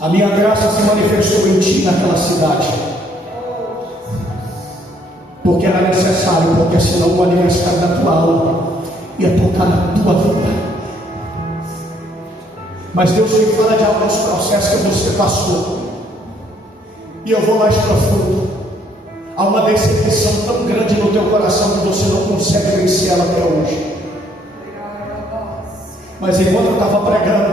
a minha graça se manifestou em ti naquela cidade, porque era necessário, porque senão o aniversário da tua alma ia tocar na tua vida. Mas Deus me fala de alguns processos que você passou, e eu vou mais profundo. Há uma decepção tão grande no teu coração que você não consegue vencer ela até hoje. Mas enquanto eu estava pregando,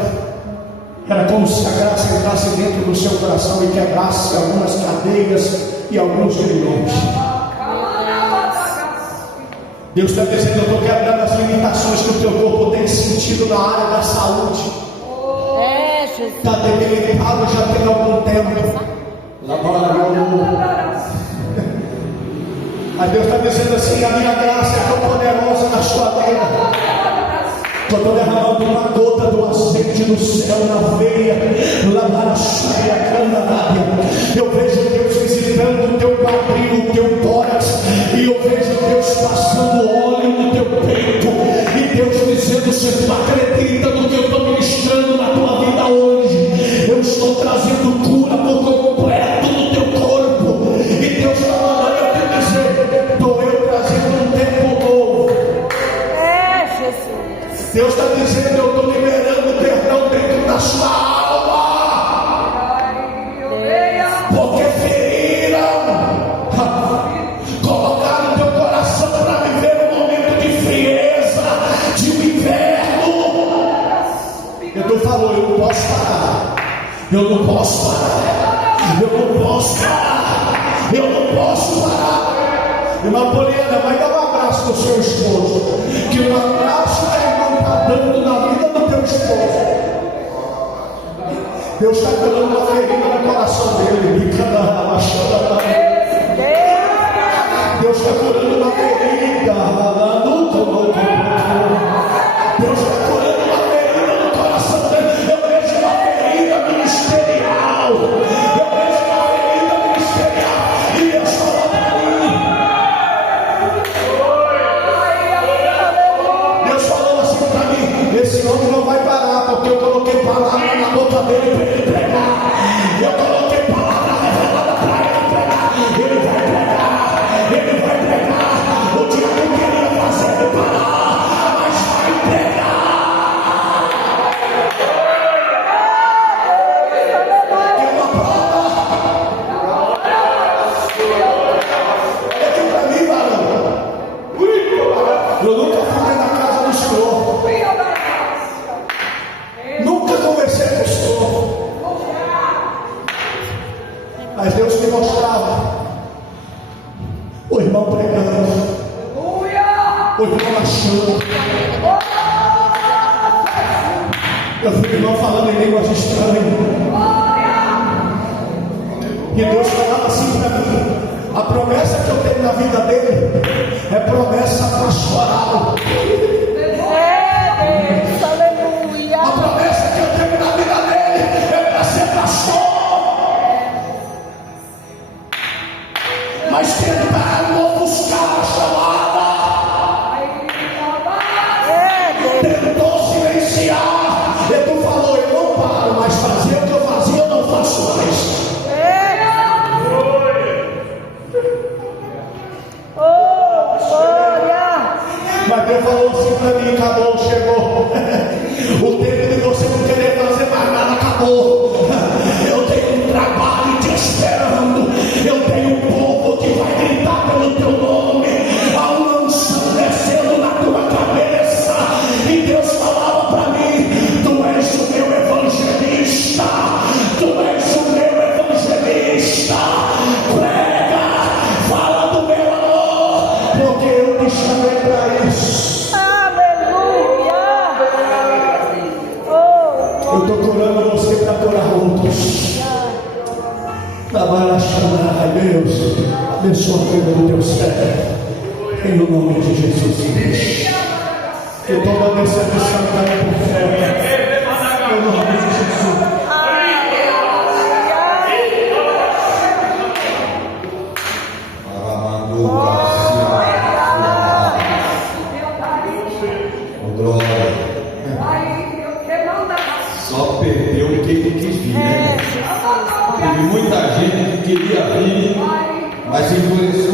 era como se a graça entrasse dentro do seu coração e quebrasse algumas cadeias e alguns grilhões. Deus está dizendo: eu estou quebrando as limitações que o teu corpo tem sentido na área da saúde. Está debilitado já tem algum tempo. Mas Deus está dizendo assim: a minha graça é tão poderosa na sua vida. Estou derramando uma gota do azeite do céu na veia, eu vejo Deus visitando o teu quadril, o teu tórax, e eu vejo Deus passando óleo no teu peito, e Deus dizendo: se tu acredita no que eu estou ministrando na tua vida hoje, eu estou trazendo cura por completo no teu corpo. E Deus está mandando eu te dizer: estou eu trazendo um tempo novo. Deus está dizendo: eu estou liberando perdão dentro da sua alma, porque feriram, colocaram no teu coração para viver um momento de frieza, de um inverno. Tu falou: eu não posso parar, eu não posso parar, eu não posso parar, eu não posso parar. Irmã Poliana, vai dar um abraço no seu esposo, que um abraço que a irmã está dando na vida do teu esposo, Deus está curando uma ferida no coração dele. Deus está curando uma ferida. Deus está curando uma ferida no coração dele. Eu vejo uma ferida ministerial. Eu vejo uma ferida ministerial. E Deus falou para mim. Deus falou assim para mim: esse homem não vai parar, porque eu coloquei palavra na boca dele para ele pregar. Eu coloquei palavra revelada para ele pregar. Ele vai pregar, ele vai pregar. O diabo queria fazer ele parar, mas vai pregar. É uma prova. Aqui para mim, varão. Eu nunca fui na casa do Senhor, nunca conversei com o Senhor, mas Deus me mostrava o irmão pregando, o irmão achando. Eu vi o irmão falando em línguas estranhas, e Deus falava assim para mim: a promessa que eu tenho na vida dele é promessa pastoral. A promessa que eu tenho na vida dele é para ser pastor. Mas se ele parar, não vou buscar a chamada. Tentou silenciar, e tu falou: eu não paro, mas fazer o que eu fazia eu não faço mais. Mas Deus falou assim para mim: acabou, chegou. O tempo de você não querer fazer mais nada acabou. Eu tenho um trabalho te esperando. Eu tenho um povo que vai gritar pelo teu nome. Há um unção descendo na tua cabeça. E Deus falava para mim: tu és o meu evangelista. Tu és o meu evangelista. Prega, fala do meu amor, porque eu te chamei para isso. Eu estou curando você para curar outros. Trabalha, chamar, Deus, abençoa a vida do teu servo, em nome de Jesus. Que toda decepção caia por fé, em nome de Jesus. muita gente que queria vir, mas endureceu